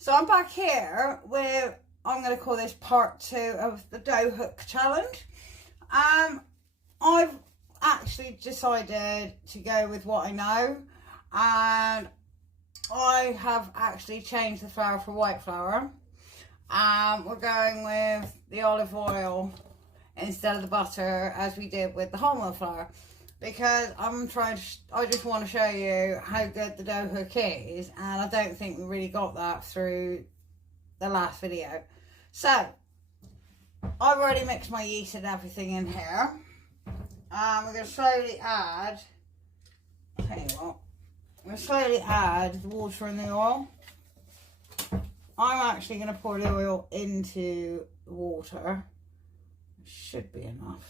So I'm back here with, I'm going to call this part 2 of the dough hook challenge. I've actually decided to go with what I know, and I have actually changed the flour for white flour. We're going with the olive oil instead of the butter as we did with the wholemeal flour, because I just want to show you how good the dough hook is, and I don't think we really got that through the last video. So I've already mixed my yeast and everything in here. We're going to slowly add, tell you what, we're going to slowly add the water and the oil. I'm actually going to pour the oil into the water. Should be enough.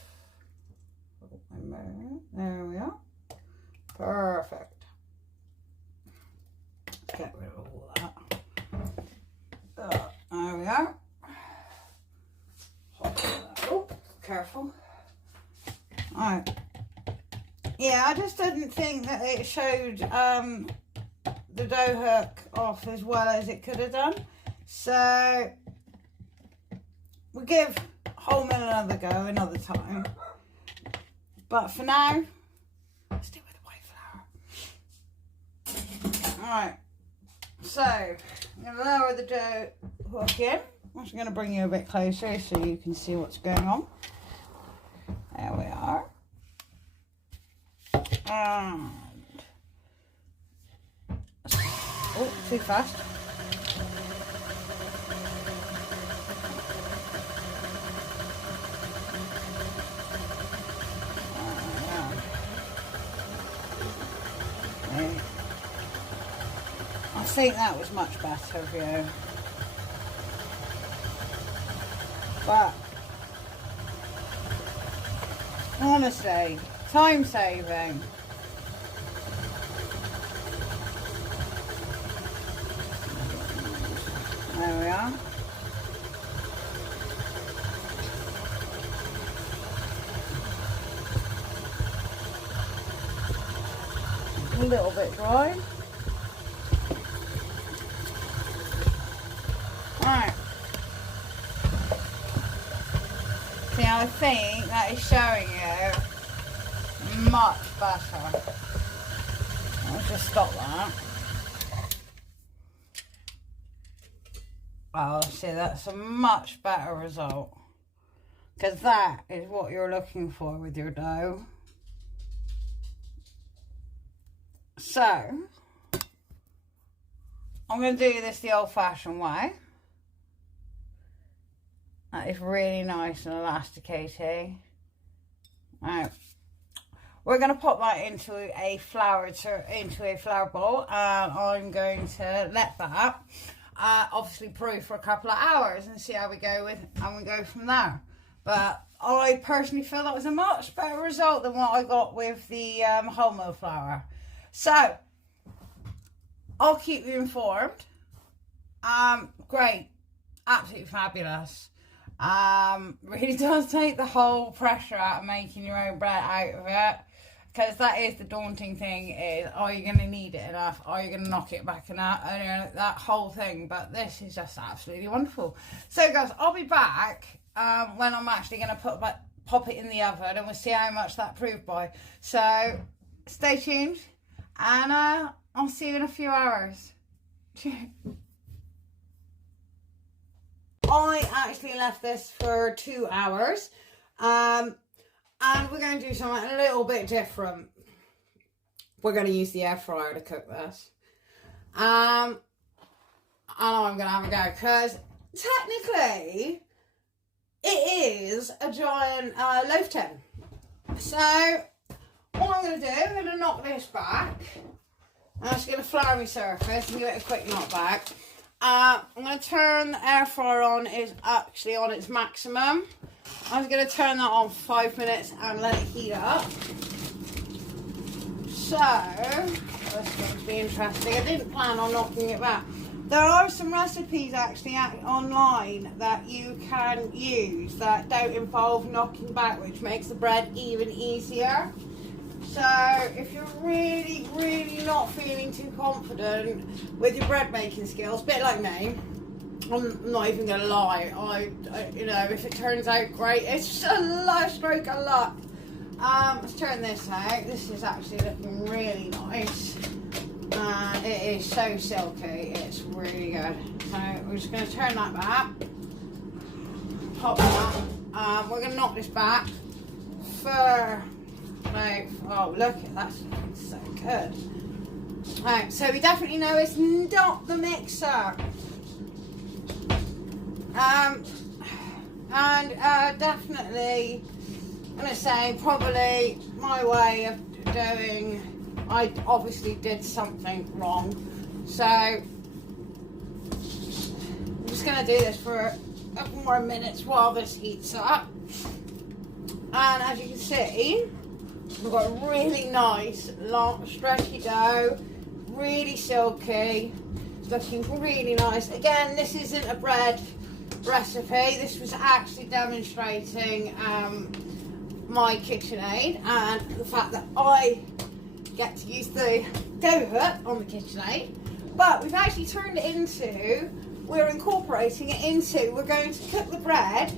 There we are. Perfect. Get rid of all that. There we are. Oh, careful. Alright. Yeah, I just didn't think that it showed the dough hook off as well as it could have done. So we'll give wholemeal another go another time. But for now, let's do it with the white flour. Alright, so I'm going to lower the dough hook in. I'm just going to bring you a bit closer so you can see what's going on. There we are. And, oh, too fast. I think that was much better view. But honestly, time saving. There we are. A little bit dry. Alright. See, I think that is showing you much better. I'll just stop that. Oh, see, that's a much better result. Because that is what you're looking for with your dough. So, I'm going to do this the old-fashioned way. That is really nice and elasticating. Right. We're going to pop that into a flour bowl, and I'm going to let that obviously brew for a couple of hours and see how we go with, and we go from there. But I personally feel that was a much better result than what I got with the wholemeal flour. So I'll keep you informed. Great, absolutely fabulous. Really does take the whole pressure out of making your own bread out of it, because that is the daunting thing, is are you going to knead it enough, are you going to knock it back enough, that whole thing. But this is just absolutely wonderful. So guys, I'll be back when I'm actually going to pop it in the oven, and we'll see how much that proved by. So stay tuned, and I'll see you in a few hours. I actually left this for 2 hours, and we're going to do something a little bit different. We're going to use the air fryer to cook this. And I'm going to have a go, because technically it is a giant loaf tin. So what I'm going to do, I'm going to knock this back. I'm just going to flour my surface and give it a quick knock back. I'm going to turn the air fryer on, is actually on its maximum. I'm going to turn that on for 5 minutes and let it heat up. So, that's going to be interesting. I didn't plan on knocking it back. There are some recipes actually online that you can use that don't involve knocking back, which makes the bread even easier. So, So if you're really, really not feeling too confident with your bread making skills, a bit like me, I'm not even gonna lie, I you know, if it turns out great, it's just a stroke of luck. Let's turn this out. This is actually looking really nice. It is so silky, it's really good. So we're just going to turn that back, pop that. We're going to knock this back for like, oh look, that's looking so good. Right, so we definitely know it's not the mixer. Definitely, I'm going to say probably my way of doing, I obviously did something wrong. So I'm just going to do this for a couple more minutes while this heats up. And as you can see, we've got a really nice, long, stretchy dough, really silky, it's looking really nice. Again, this isn't a bread recipe, this was actually demonstrating my KitchenAid and the fact that I get to use the dough hook on the KitchenAid, but we've actually turned it into, we're incorporating it into, we're going to cook the bread.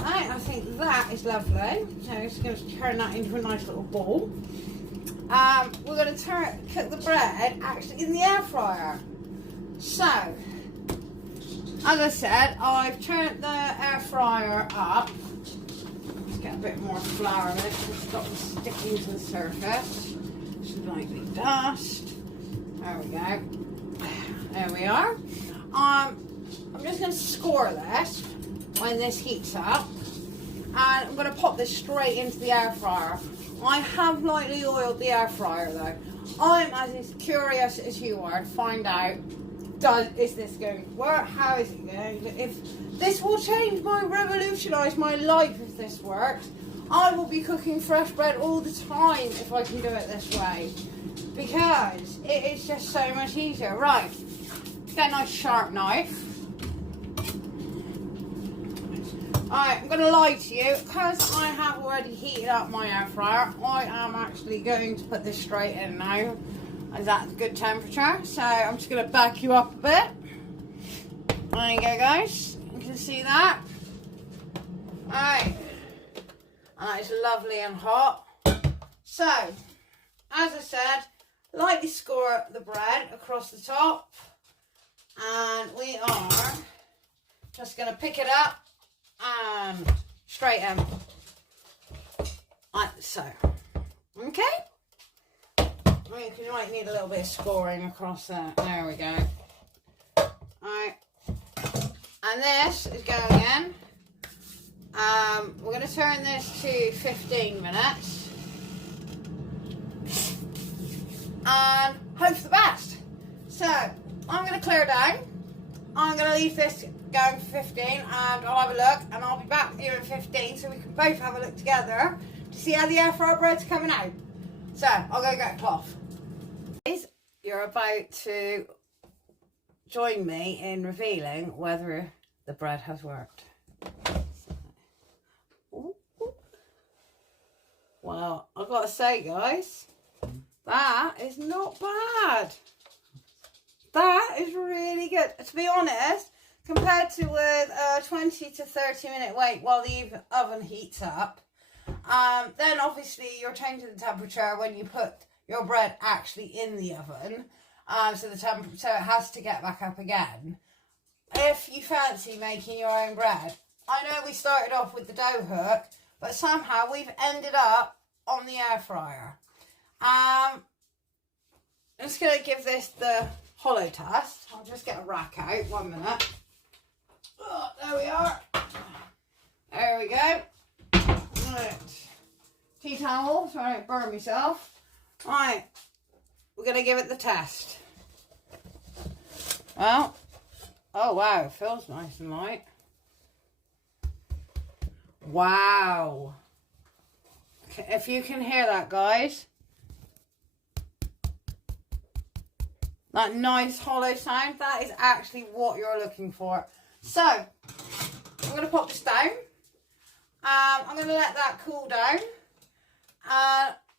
Right, I think that is lovely. So it's going to turn that into a nice little ball. We're going to cook the bread actually in the air fryer. So, as I said, I've turned the air fryer up. Let's get a bit more flour in it to stop it sticking to the surface. Slightly dust. There we go. There we are. I'm just going to score this when this heats up, and I'm going to pop this straight into the air fryer. I have lightly oiled the air fryer though. I'm as curious as you are to find out, is this going to work? How is it going to, if this will revolutionise my life if this works. I will be cooking fresh bread all the time if I can do it this way, because it is just so much easier. Right, get a nice sharp knife. Alright, I'm going to lie to you, because I have already heated up my air fryer, I am actually going to put this straight in now, and that's good temperature, so I'm just going to back you up a bit. There you go guys, you can see that. Alright, and it's lovely and hot. So, as I said, lightly score the bread across the top, and we are just going to pick it up and straight in, like so. Okay, you might need a little bit of scoring across there. There we go. Alright, and this is going in. We're going to turn this to 15 minutes and hope for the best. So I'm going to clear down. I'm going to leave this going for 15 and I'll have a look, and I'll be back here in 15 so we can both have a look together to see how the air fryer bread's coming out. So I'll go get a cloth. You're about to join me in revealing whether the bread has worked. Well, I've got to say guys, that is not bad. That is really good. To be honest, compared to with a 20 to 30 minute wait while the oven heats up, then obviously you're changing the temperature when you put your bread actually in the oven, so it has to get back up again. If you fancy making your own bread, I know we started off with the dough hook, but somehow we've ended up on the air fryer. I'm just going to give this the hollow test. I'll just get a rack out, 1 minute. Oh, there we are. There we go. Right. Tea towel so I don't burn myself. Right. We're going to give it the test. Well. Oh wow, it feels nice and light. Wow. If you can hear that, guys. That nice hollow sound, that is actually what you're looking for. So, I'm going to pop this down. I'm going to let that cool down.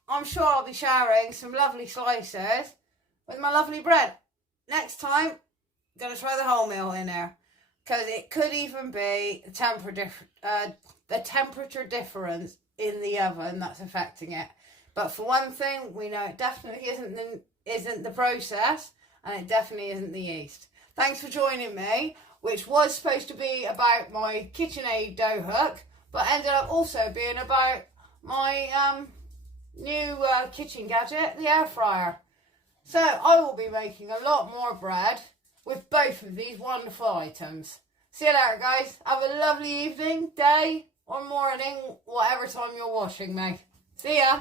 I'm sure I'll be sharing some lovely slices with my lovely bread. Next time, I'm going to try the wholemeal in there. Because it could even be the temperature difference in the oven that's affecting it. But for one thing, we know it definitely isn't the process, and it definitely isn't the yeast. Thanks for joining me, which was supposed to be about my KitchenAid dough hook, but ended up also being about my new kitchen gadget, the air fryer. So I will be making a lot more bread with both of these wonderful items. See you later, guys. Have a lovely evening, day, or morning, whatever time you're watching me. See ya.